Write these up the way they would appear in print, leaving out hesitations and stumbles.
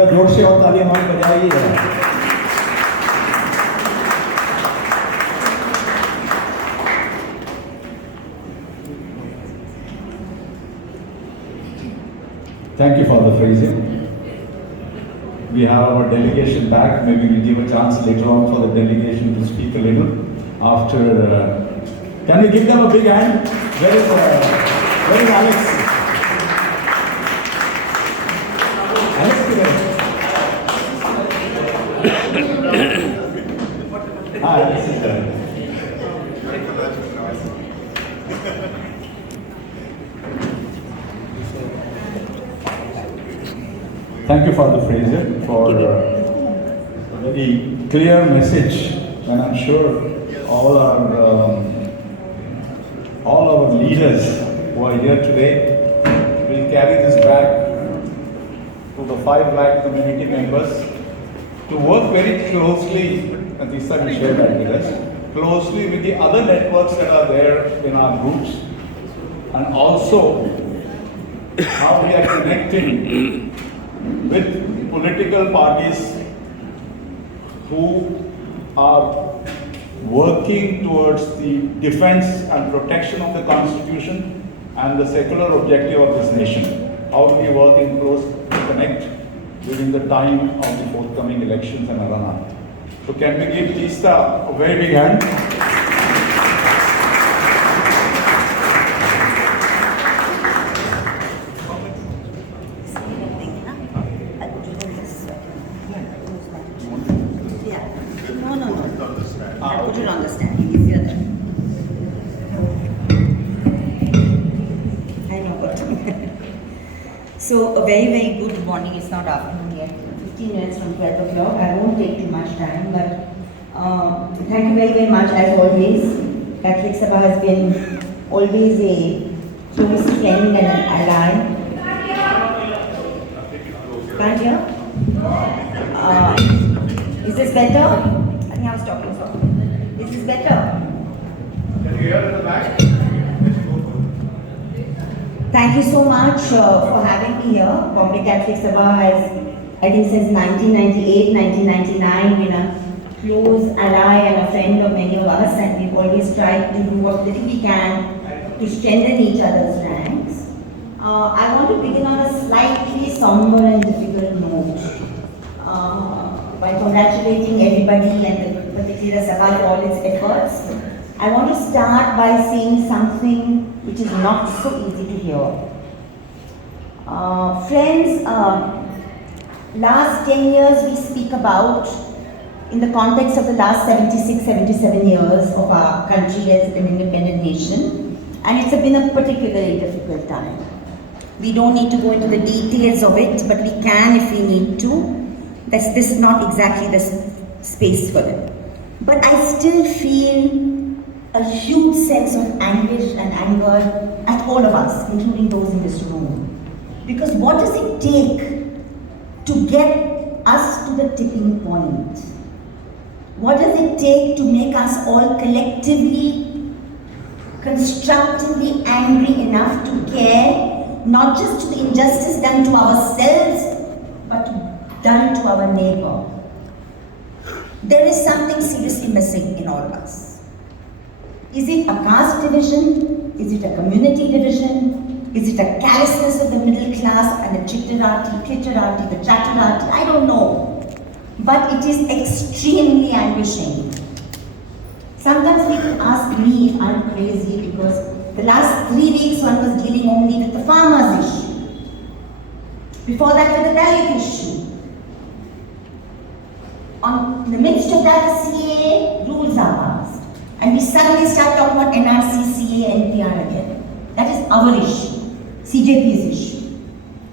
जोर से और तालियां हमारी बजाई है। Thank you for the phrasing. We have our delegation back. Maybe we'll give a chance later on for the delegation to speak a little. After, can we give them a big hand? Where is Alex? Alex today. Alex is there. Thank you, Father Fraser, for a very clear message, and I'm sure all our leaders who are here today will carry this back to the 5 lakh community members to work very closely, and Tisa will share that with us, closely with the other networks that are there in our groups, and also how we are connecting with political parties who are working towards the defense and protection of the Constitution and the secular objective of this nation. How do we work in close connect during the time of the forthcoming elections and arena? So can we give Tista a very big hand? Put it on the stand. Easier then. I know what. So a very, very good morning. It's not afternoon yet. 15 minutes from 12 o'clock. I won't take too much time, but thank you very, very much as always. Catholic Sabha has been always a close friend and an ally. Can't hear? Is this better? I think I was talking so. Is this better? Can you hear in the back? Thank you so much for having me here. Bombay Catholic Sabha has, I think since 1998, 1999, been a close ally and a friend of many of us, and we've always tried to do what little we can to strengthen each other's ranks. I want to begin on a slightly somber and difficult note by congratulating everybody and particularly the Sabha for all its efforts. I want to start by saying something which is not so easy to hear. Friends, last 10 years we speak about in the context of the last 76, 77 years of our country as an independent nation, and it's been a particularly difficult time. We don't need to go into the details of it, but we can if we need to. This is not exactly the space for it. But I still feel a huge sense of anguish and anger at all of us, including those in this room. Because what does it take to get us to the tipping point? What does it take to make us all collectively, constructively angry enough to care, not just to the injustice done to ourselves, but done to our neighbor? There is something seriously missing in all of us. Is it a caste division? Is it a community division? Is it a callousness of the middle class and the chitterati, the chatterati? I don't know. But it is extremely anguishing. Sometimes people ask me if I'm crazy because the last 3 weeks one was dealing only with the farmers' issue. Before that with the Dalit issue. In the midst of that, the CAA rules are passed. And we suddenly start talking about NRC, CAA, NPR again. That is our issue, CJP's issue.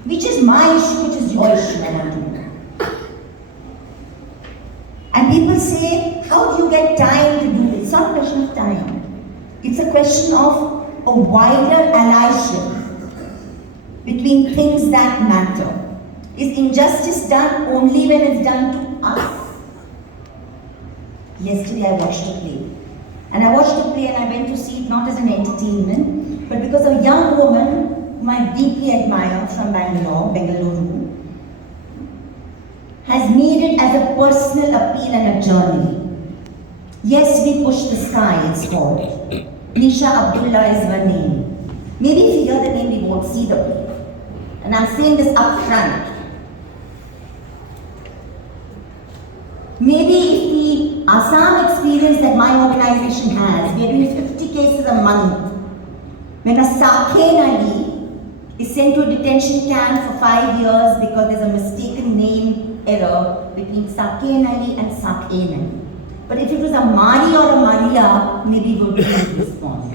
Which is my issue, which is your issue, I want to know. And people say, how do you get time to do this? It's not a question of time. It's a question of a wider allyship between things that matter. Is injustice done only when it's done to us? Yesterday I watched a play. And I watched the play and I went to see it not as an entertainment, but because a young woman whom I deeply admire from Bangalore, has made it as a personal appeal and a journey. Yes, we push the sky, it's called. Nisha Abdullah is her name. Maybe if you hear the name, we won't see the people. And I'm saying this up front. Maybe if the Assam experience that my organization has, we are doing 50 cases a month. When a Sakhen Ali is sent to a detention camp for 5 years because there's a mistaken name error between Sakhen Ali and Sakhen Ali. But if it was a Mari or a Maria, maybe we would respond.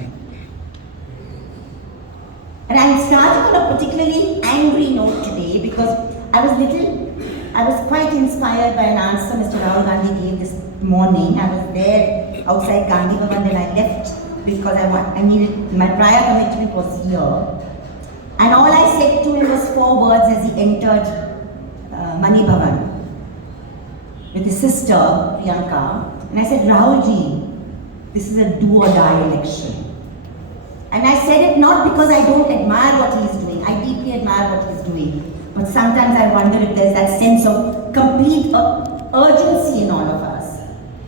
And I'm starting on a particularly angry note today because I was quite inspired by an answer Mr. Rahul Gandhi gave this morning. I was there outside Gandhi Bhavan, then I left because I needed, my prior commitment was here. And all I said to him was 4 words as he entered Mani Bhavan with his sister Priyanka. And I said, Rahulji, this is a do or die election. And I said it not because I don't admire what he is doing. I deeply admire what he is doing. But sometimes I wonder if there's that sense of complete urgency in all of us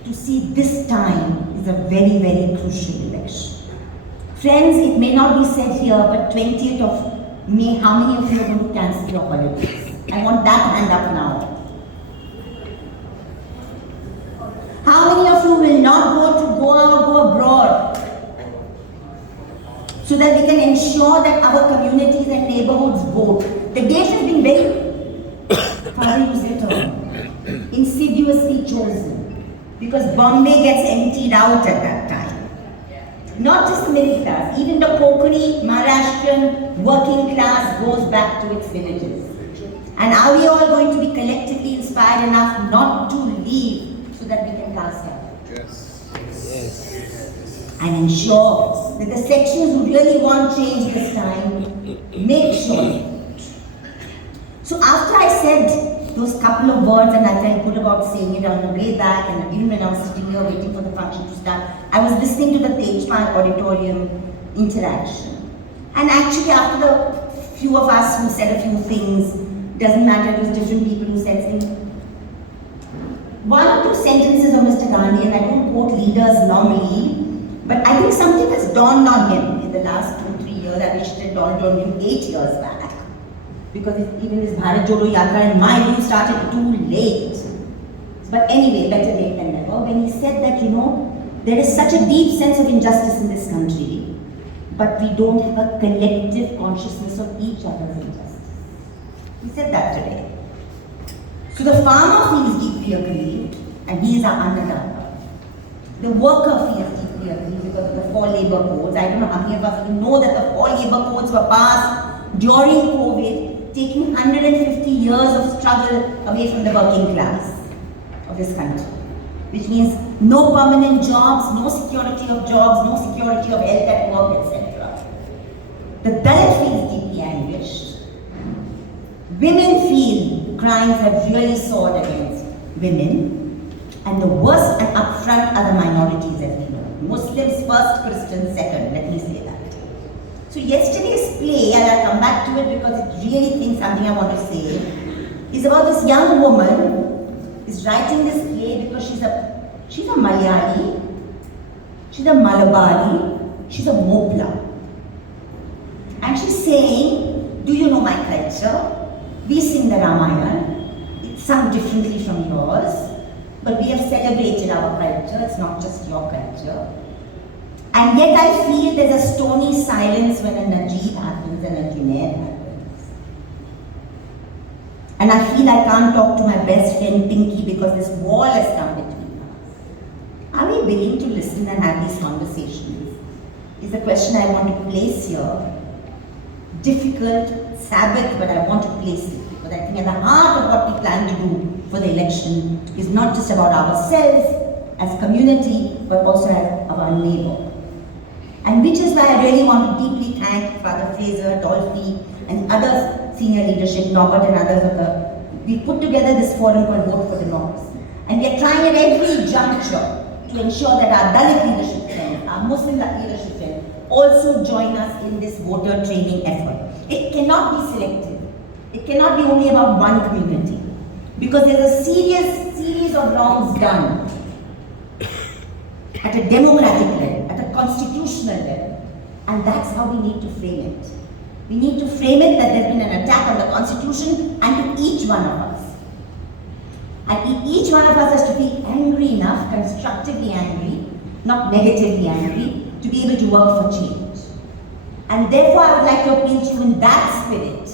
to see this time is a very, very crucial election. Friends, it may not be said here, but 20th of May, how many of you are going to cancel your holidays? I want that hand up now. How many of you will not go abroad so that we can ensure that our communities and neighborhoods vote? The date has been very insidiously chosen because Bombay gets emptied out at that time. Not just the middle class, even the Kokani, Maharashtrian working class goes back to its villages. And are we all going to be collectively inspired enough not to leave so that we can cast our vote? Yes. And ensure that the sections who really want change this time make sure. So after I said those couple of words and I felt good about saying it on the way back, and even when I was sitting here waiting for the function to start, I was listening to the Tejpal auditorium interaction. And actually after the few of us who said a few things, doesn't matter, it was different people who said things. 1 or 2 sentences of Mr. Gandhi, and I don't quote leaders normally, but I think something has dawned on him in the last 2-3 years. I wish it had dawned on him 8 years back. Because even this Bharat Jodo Yatra, in my view, started too late. But anyway, better late than never. When he said that, there is such a deep sense of injustice in this country, but we don't have a collective consciousness of each other's injustice. He said that today. So the farmer feels deeply aggrieved, and he is our Annadata. The worker feels deeply aggrieved because of the 4 labor codes. I don't know how many of us know that the 4 labor codes were passed during COVID, taking 150 years of struggle away from the working class of this country. Which means no permanent jobs, no security of jobs, no security of health at work, etc. The Dalit feels deeply anguished. Women feel crimes have really soared against women. And the worst and upfront are the minorities, as we know. Muslims first, Christians second, let me say that. So yesterday's play, and I'll come back to it because it really thinks something I want to say, is about this young woman is writing this play because she's a Malayali, she's a Malabari, she's a Mopla. And she's saying, do you know my culture? We sing the Ramayana, it's sung differently from yours, but we have celebrated our culture, it's not just your culture. And yet I feel there's a stony silence when a Najib happens and a Junaid happens. And I feel I can't talk to my best friend Pinky because this wall has come between us. Are we willing to listen and have these conversations? Is the question I want to place here. Difficult, Sabbath, but I want to place it because I think at the heart of what we plan to do for the election is not just about ourselves as community, but also as our neighbor. And which is why I really want to deeply thank Father Fraser, Dolphy, and other senior leadership, Norbert and others we put together this forum called Vote for Democracy. And we are trying at every juncture to ensure that our Dalit leadership friends, our Muslim leadership friends, also join us in this voter training effort. It cannot be selective. It cannot be only about one community. Because there's a series of wrongs done at a democratic level, at a constitutional level. And that's how we need to frame it. We need to frame it that there's been an attack on the Constitution and to each one of us. And each one of us has to be angry enough, constructively angry, not negatively angry, to be able to work for change. And therefore I would like to appeal to you in that spirit,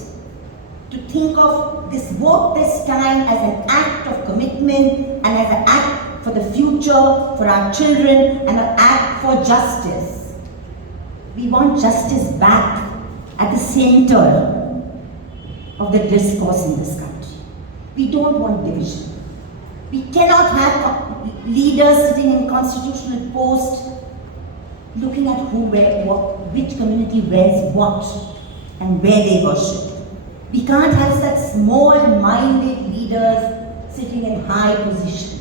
to think of this vote this time as an act of commitment and as an act for the future, for our children, and an act for justice. We want justice back at the center of the discourse in this country. We don't want division. We cannot have leaders sitting in constitutional posts looking at who wears what, which community wears what, and where they worship. We can't have such small-minded leaders sitting in high positions.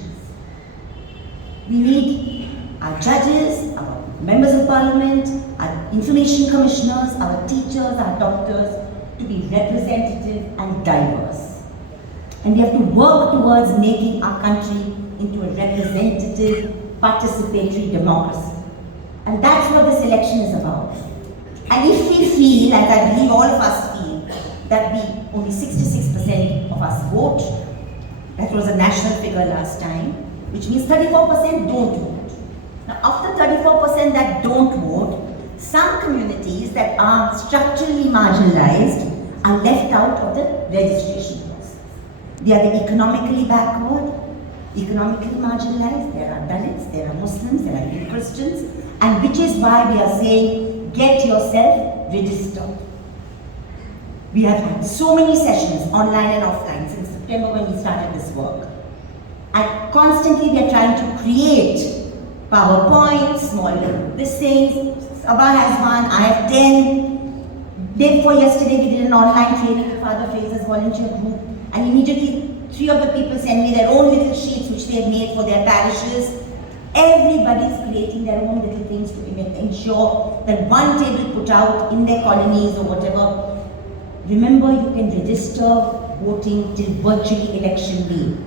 We need our judges, our members of parliament, our information commissioners, our teachers, our doctors to be representative and diverse. And we have to work towards making our country into a representative, participatory democracy. And that's what this election is about. And if we feel, as I believe all of us feel, that only 66% of us vote, that was a national figure last time, which means 34% don't vote. Now, of the 34% that don't vote, some communities that are structurally marginalized are left out of the registration process. They are the economically backward, economically marginalized. There are Dalits, there are Muslims, there are Christians, and which is why we are saying, get yourself registered. We have had so many sessions, online and offline, since September when we started this work. And constantly we are trying to create PowerPoint, small these things. Sabah has one, I have 10. Day before yesterday we did an online training with Father Fraser's volunteer group, and immediately 3 of the people sent me their own little sheets which they have made for their parishes. Everybody's creating their own little things to ensure that one table put out in their colonies or whatever. Remember, you can register voting till virtually election day.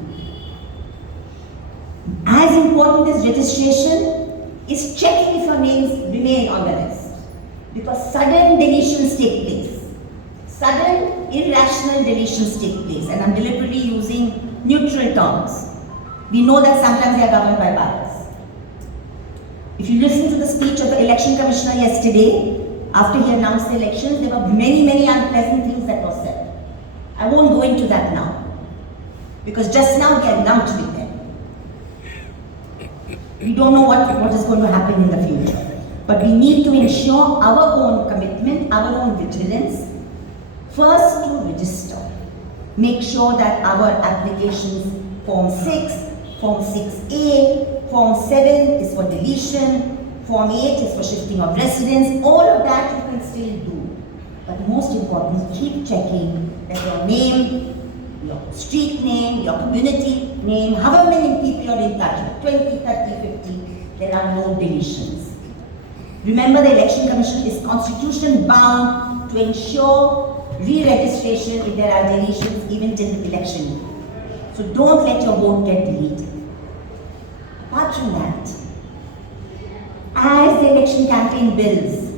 As important as registration is checking if your names remain on the list. Because sudden deletions take place. Sudden, irrational deletions take place. And I'm deliberately using neutral terms. We know that sometimes they are governed by bias. If you listen to the speech of the election commissioner yesterday, after he announced the elections, there were many, many unpleasant things that were said. I won't go into that now, because just now we are lumped with them. We don't know what is going to happen in the future. But we need to ensure our own commitment, our own vigilance, first to register. Make sure that our applications, Form 6, Form 6A, Form 7 is for deletion, Form 8 is for shifting of residence, all of that you can still do. But most important, keep checking that your name, your street name, your community name, however many people you're in touch with, 20, 30, 50, there are no deletions. Remember, the Election Commission is constitution bound to ensure re-registration if there are deletions even till the election. So don't let your vote get deleted. Apart from that, as the election campaign builds,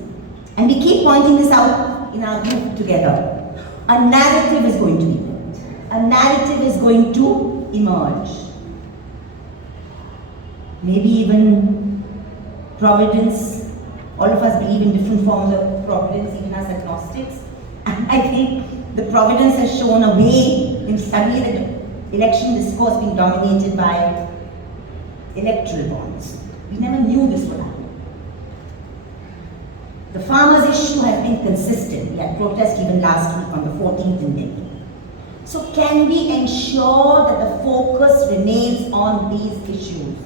and we keep pointing this out in our group together, a narrative is going to be built. A narrative is going to emerge. Maybe even providence. All of us believe in different forms of providence, even as agnostics. And I think the providence has shown a way in suddenly the election discourse being dominated by electoral bonds. We never knew this would happen. The farmers' issue has been consistent. We had protest even last week on the 14th in Delhi. So can we ensure that the focus remains on these issues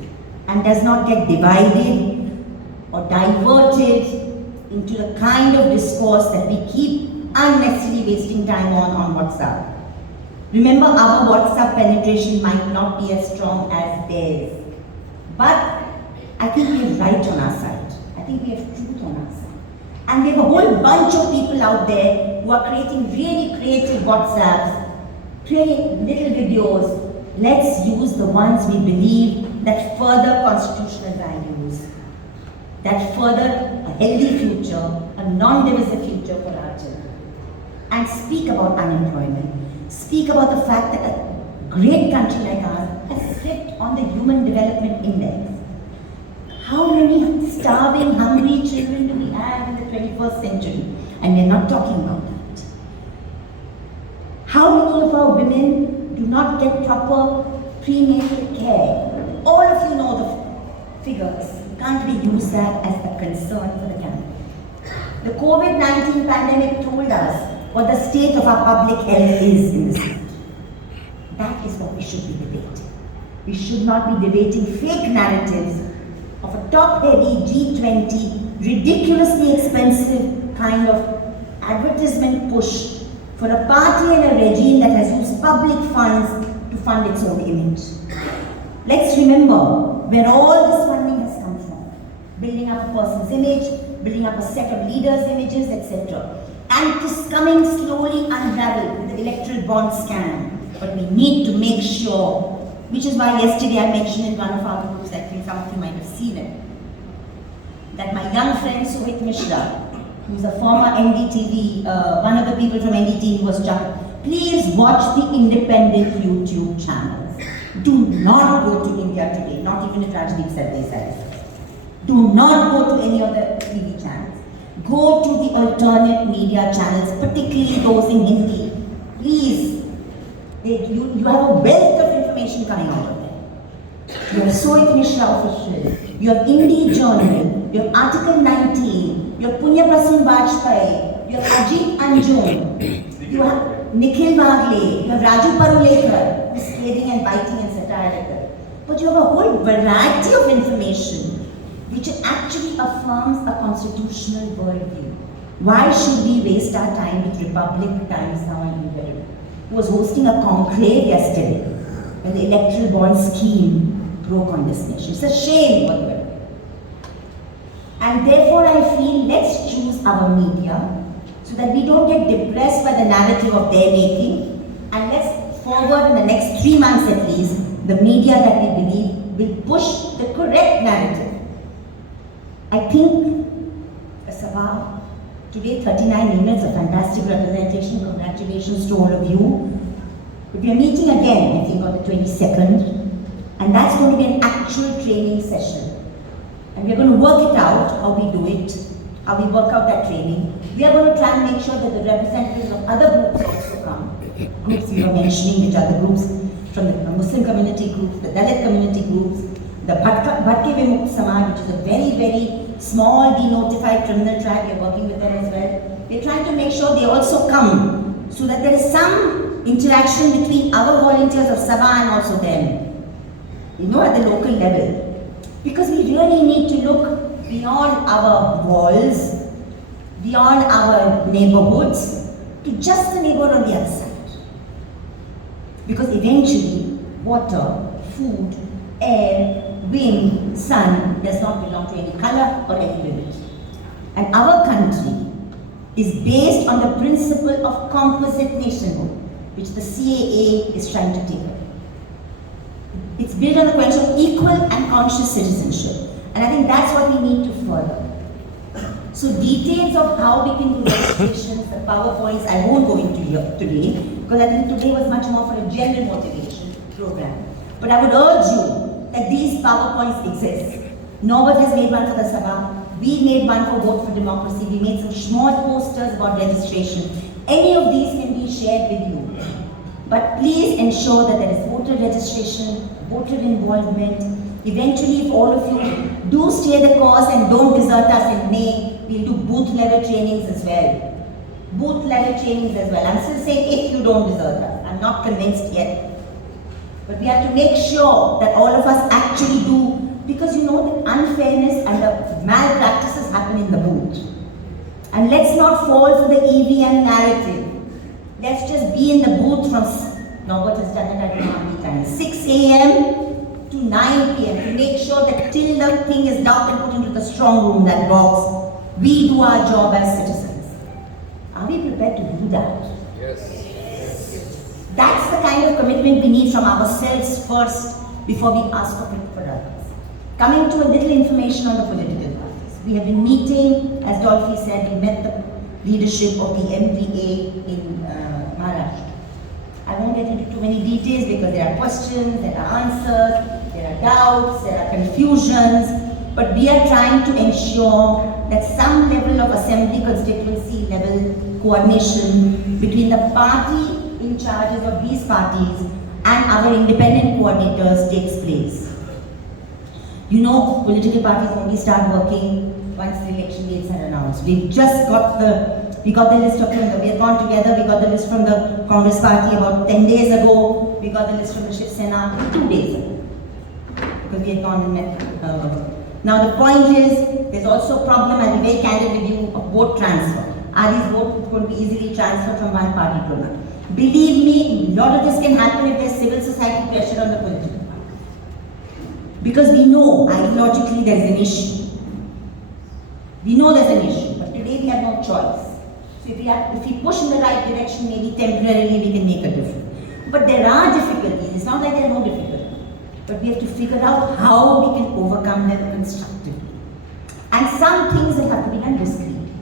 and does not get divided or diverted into the kind of discourse that we keep unnecessarily wasting time on WhatsApp? Remember, our WhatsApp penetration might not be as strong as theirs. But I think we have right on our side. I think we have truth on our side. And we have a whole bunch of people out there who are creating really creative WhatsApps, create little videos. Let's use the ones we believe that further constitutional values, that further a healthy future, a non-divisive future for our children. And speak about unemployment. Speak about the fact that a great country like ours has slipped on the Human Development Index. How many starving, hungry children do we have in the 21st century? And we're not talking about that. How many of our women do not get proper prenatal care? All of you know the figures. Can't we use that as a concern for the country? The COVID-19 pandemic told us what the state of our public health is in this country. That is what we should be debating. We should not be debating fake narratives of a top-heavy G20, ridiculously expensive kind of advertisement push for a party and a regime that has used public funds to fund its own image. Let's remember where all this funding has come from. Building up a person's image, building up a set of leaders' images, etc. And it is coming slowly unraveled with the electoral bond scam. But we need to make sure, which is why yesterday I mentioned in one of our groups, I think some of you might have seen it, that my young friend Sohit Mishra, who's a former NDTV, one of the people from NDTV was jumped. Please watch the independent YouTube channels. Do not go to India Today, not even if Rajdeep Sardesai. Do not go to any of the TV channels. Go to the alternate media channels, particularly those in Hindi. Please. You have a wealth of information coming out of there. You have Sohit Mishra official, you have Indie Journal, you have Article 19, you have Punya Prasun Bajpayee, you have Ajit Anjum, you have Nikhil Wagle, you have Raju Parulekar, who's scathing and biting and satirical. But you have a whole variety of information which actually affirms a constitutional worldview. Why should we waste our time with Republic, Times Now and Imperial? Who was hosting a conclave yesterday when the electoral bond scheme broke on this nation. It's a shame what we're doing. And therefore I feel let's choose our media so that we don't get depressed by the narrative of their making, and let's forward in the next 3 months at least the media that we believe will push the correct narrative. I think Sabha, today 39 units, a fantastic representation. Congratulations to all of you. But we are meeting again, I think, on the 22nd, and that's going to be an actual training session. And we are going to work it out, how we do it, how we work out that training. We are going to try and make sure that the representatives of other groups also come. Groups we were mentioning, which are the groups from the Muslim community groups, the Dalit community groups, the Bhatke Vimukht Samaj, which is a very, very small, denotified criminal tribe. We are working with them as well. We are trying to make sure they also come so that there is some interaction between our volunteers of Sabha and also them, at the local level. Because we really need to look beyond our walls, beyond our neighborhoods, to just the neighborhood on the other side. Because eventually, water, food, air, wind, sun does not belong to any color or any religion. And our country is based on the principle of composite nationhood, which the CAA is trying to take away. It's built on the question of equal and conscious citizenship. And I think that's what we need to further. So details of how we can do registrations, the PowerPoints, I won't go into here today, because I think today was much more for a general motivation program. But I would urge you that these PowerPoints exist. Norbert has made one for the Sabha. We made one for Vote for Democracy. We made some small posters about registration. Any of these can be shared with you. But please ensure that there is voter registration, voter involvement. Eventually, if all of you do stay the course and don't desert us in May, we'll do booth level trainings as well. Booth level trainings as well. I'm still saying if you don't desert us. I'm not convinced yet. But we have to make sure that all of us actually do, because the unfairness and the malpractices happen in the booth. And let's not fall for the EVM narrative. Let's just be in the booth from, Norbert has done it at how many times, 6 a.m. to 9 p.m. to make sure that till the thing is dark and put into the strong room, that box, we do our job as citizens. Are we prepared to do that? Yes. That's the kind commitment we need from ourselves first before we ask for it for others. Coming to a little information on the political parties. We have been meeting, as Dolphy said, we met the leadership of the MVA in Maharashtra. I won't get into too many details because there are questions, there are answers, there are doubts, there are confusions, but we are trying to ensure that some level of assembly constituency level coordination between the party in charges of these parties and our independent coordinators takes place. You know, political parties only start working once the election dates are announced. We got the list of them. We have gone together. We got the list from the Congress party about 10 days ago. We got the list from the Shiv Sena 2 days ago. Because we had gone and met. Now the point is, there's also a problem, and be very candid with you, of vote transfer. Are these votes going to be easily transferred from one party to another? Believe me, a lot of this can happen if there's civil society pressure on the political party. Because we know ideologically there's an issue. We know there's an issue, but today we have no choice. So if we push in the right direction, maybe temporarily we can make a difference. But there are difficulties. It's not like there are no difficulties. But we have to figure out how we can overcome them constructively. And some things will have to be done discreetly.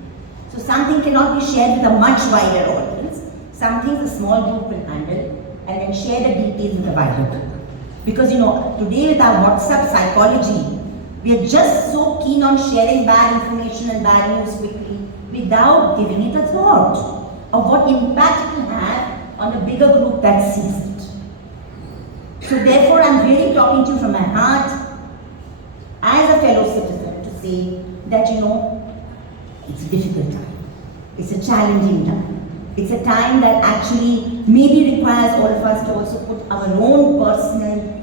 So something cannot be shared with a much wider audience. Some things a small group will handle and then share the details with a wider group. Because you know, today with our WhatsApp psychology, we are just so keen on sharing bad information and bad news quickly without giving it a thought of what impact it will have on the bigger group that sees it. So therefore, I'm really talking to you from my heart as a fellow citizen to say that, you know, it's a difficult time. It's a challenging time. It's a time that actually maybe requires all of us to also put our own personal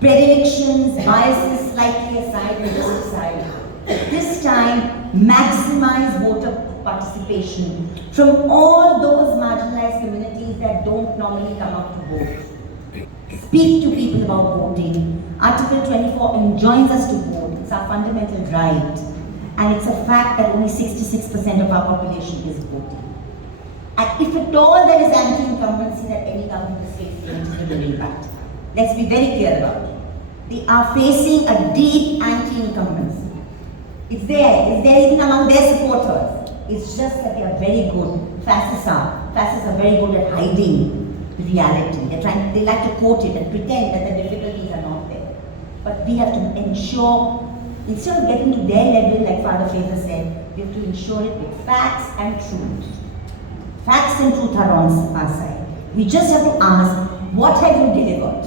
predilections, biases slightly aside and just aside. This time, maximize voter participation from all those marginalized communities that don't normally come out to vote. Speak to people about voting. Article 24 enjoins us to vote. It's our fundamental right. And it's a fact that only 66% of our population is voting. And if at all there is anti-incumbency that any government is facing, it is the ruling party. Let's be very clear about it. They are facing a deep anti-incumbency. It's there even among their supporters. It's just that they are very good. Fascists are very good at hiding reality. They like to quote it and pretend that the difficulties are not there. But we have to ensure, instead of getting to their level, like Father Fraser said, we have to ensure it with facts and truth. Facts and truth are on our side. We just have to ask, what have you delivered?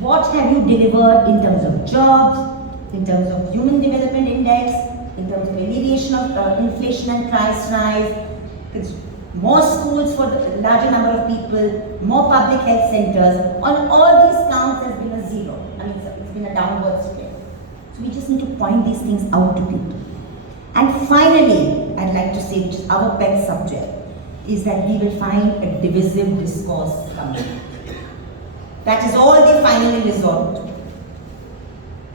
What have you delivered in terms of jobs, in terms of Human Development Index, in terms of alleviation of inflation and price rise? It's more schools for the larger number of people, more public health centers. On all these counts, there's been a zero. I mean, it's been a downward trend. So we just need to point these things out to people. And finally, I'd like to say, which is our pet subject, is that we will find a divisive discourse coming. That is all they finally resort to.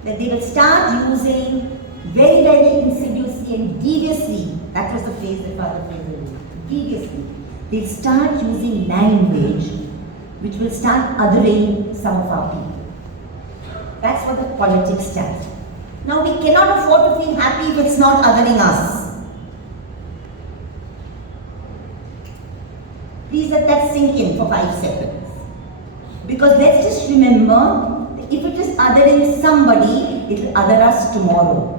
That they will start using very, very insidiously and deviously, that was the phrase that Father Fraser used, deviously, they'll start using language which will start othering some of our people. That's what the politics stands for. Now we cannot afford to feel happy if it's not othering us. Please let that sink in for 5 seconds. Because let's just remember, if it is othering somebody, it will other us tomorrow.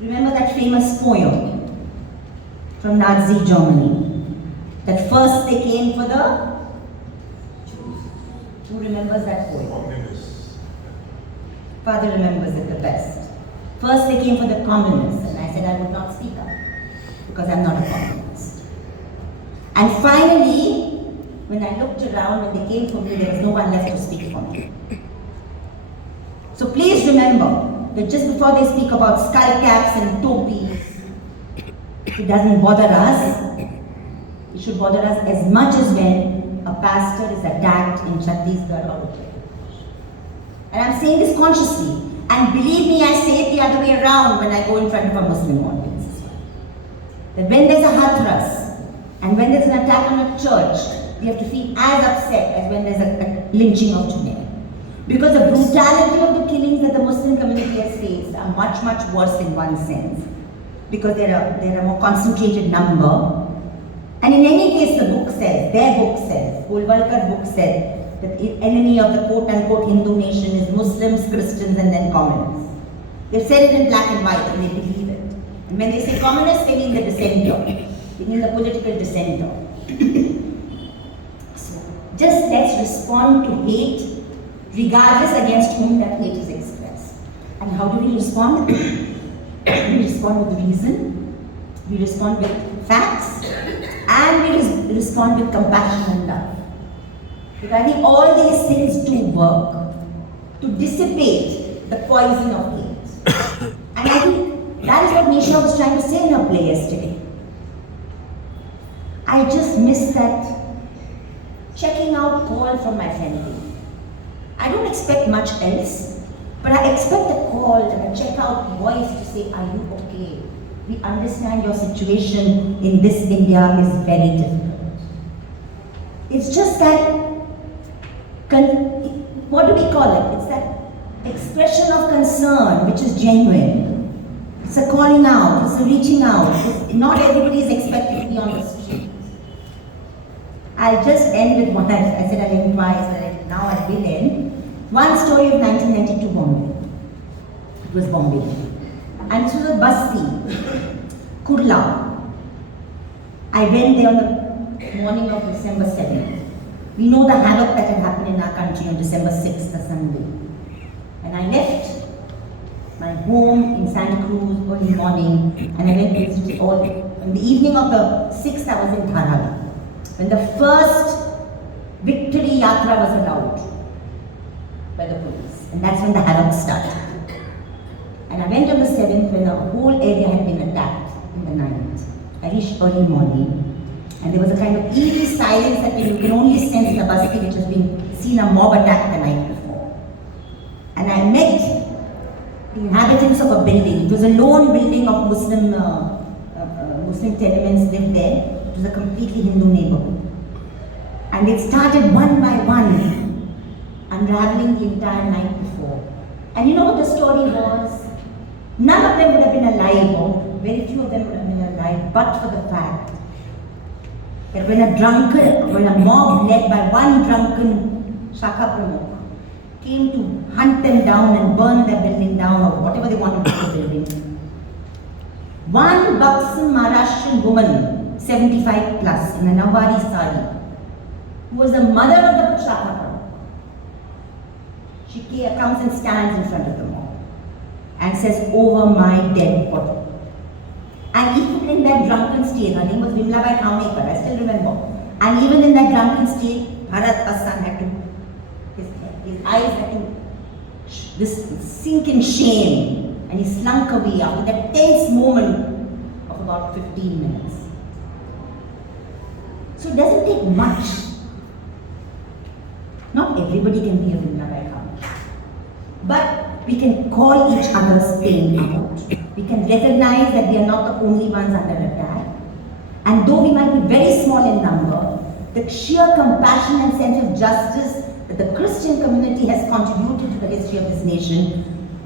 Remember that famous poem from Nazi Germany, that first they came for the Jews. Who remembers that poem? Communists. Father remembers it the best. First they came for the communists, and I said I would not speak up because I'm not a communist. And finally, when I looked around, when they came for me, there was no one left to speak for me. So please remember that just before they speak about skull caps and topies, it doesn't bother us. It should bother us as much as when a pastor is attacked in Chhattisgarh or Uttar Pradesh. And I'm saying this consciously. And believe me, I say it the other way around when I go in front of a Muslim audience as well. That when there's a Hathras, and when there's an attack on a church, we have to feel as upset as when there's a lynching of Junaid. Because the brutality of the killings that the Muslim community has faced are much, much worse in one sense. Because they're a more concentrated number. And in any case, the book says, their book says, Golwalkar's book said, that the enemy of the quote-unquote Hindu nation is Muslims, Christians, and then communists. They've said it in black and white, and they believe it. And when they say communists, they mean the dissenter. They mean the political dissenter. So, just let's respond to hate, regardless against whom that hate is expressed. And how do we respond? We respond with reason, we respond with facts, and we respond with compassion and love. Because I think all these things do work to dissipate the poison of hate. And I think that is what Nisha was trying to say in her play yesterday. I just missed that checking out call from my family. I don't expect much else, but I expect a call and a check out voice to say, are you okay? We understand your situation in this India is very difficult. It's just that, what do we call it? It's that expression of concern which is genuine. It's a calling out, it's a reaching out. Not everybody is expected to be on the street. I'll just end with one. I said I'll end twice, but now I will end. One story of 1992 Bombay. It was Bombay. And it was a Basti, Kurla. I went there on the morning of December 7th. We know the havoc that had happened in our country on December 6th, the Sunday. And I left my home in Santa Cruz early morning, and I went to visit all. In the evening of the 6th, I was in Dharavi. When the first victory yatra was allowed by the police, and that's when the havoc started. And I went on the 7th when the whole area had been attacked in the night. I reached early morning, and there was a kind of eerie silence that you can only sense in the Basti, which has been seen a mob attack the night before. And I met the inhabitants of a building. It was a lone building of Muslim tenements lived there. It was a completely Hindu neighborhood. And it started one by one, unraveling the entire night before. And you know what the story was? None of them would have been alive, or very few of them would have been alive, but for the fact that when a mob led by one drunken Shakha Pramukh came to hunt them down and burn their building down, or whatever they wanted to do to the building, one buxom Maharashtrian woman, 75 plus, in a Nawari sari, who was the mother of the Shakha Pramukh, she comes and stands in front of the mob and says, "Over my dead body." And even in that drunken state, her name was Vimlabai Khaunekar, I still remember. And even in that drunken state, Bharat Hassan had to, his eyes had to sink in shame, and he slunk away after that tense moment of about 15 minutes. So it doesn't take much. Not everybody can be a Vimlabai Khaunekar. But we can call each other's pain out. We can recognize that we are not the only ones under attack. And though we might be very small in number, the sheer compassion and sense of justice that the Christian community has contributed to the history of this nation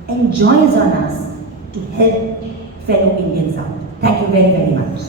enjoins on us to help fellow Indians out. Thank you very, very much.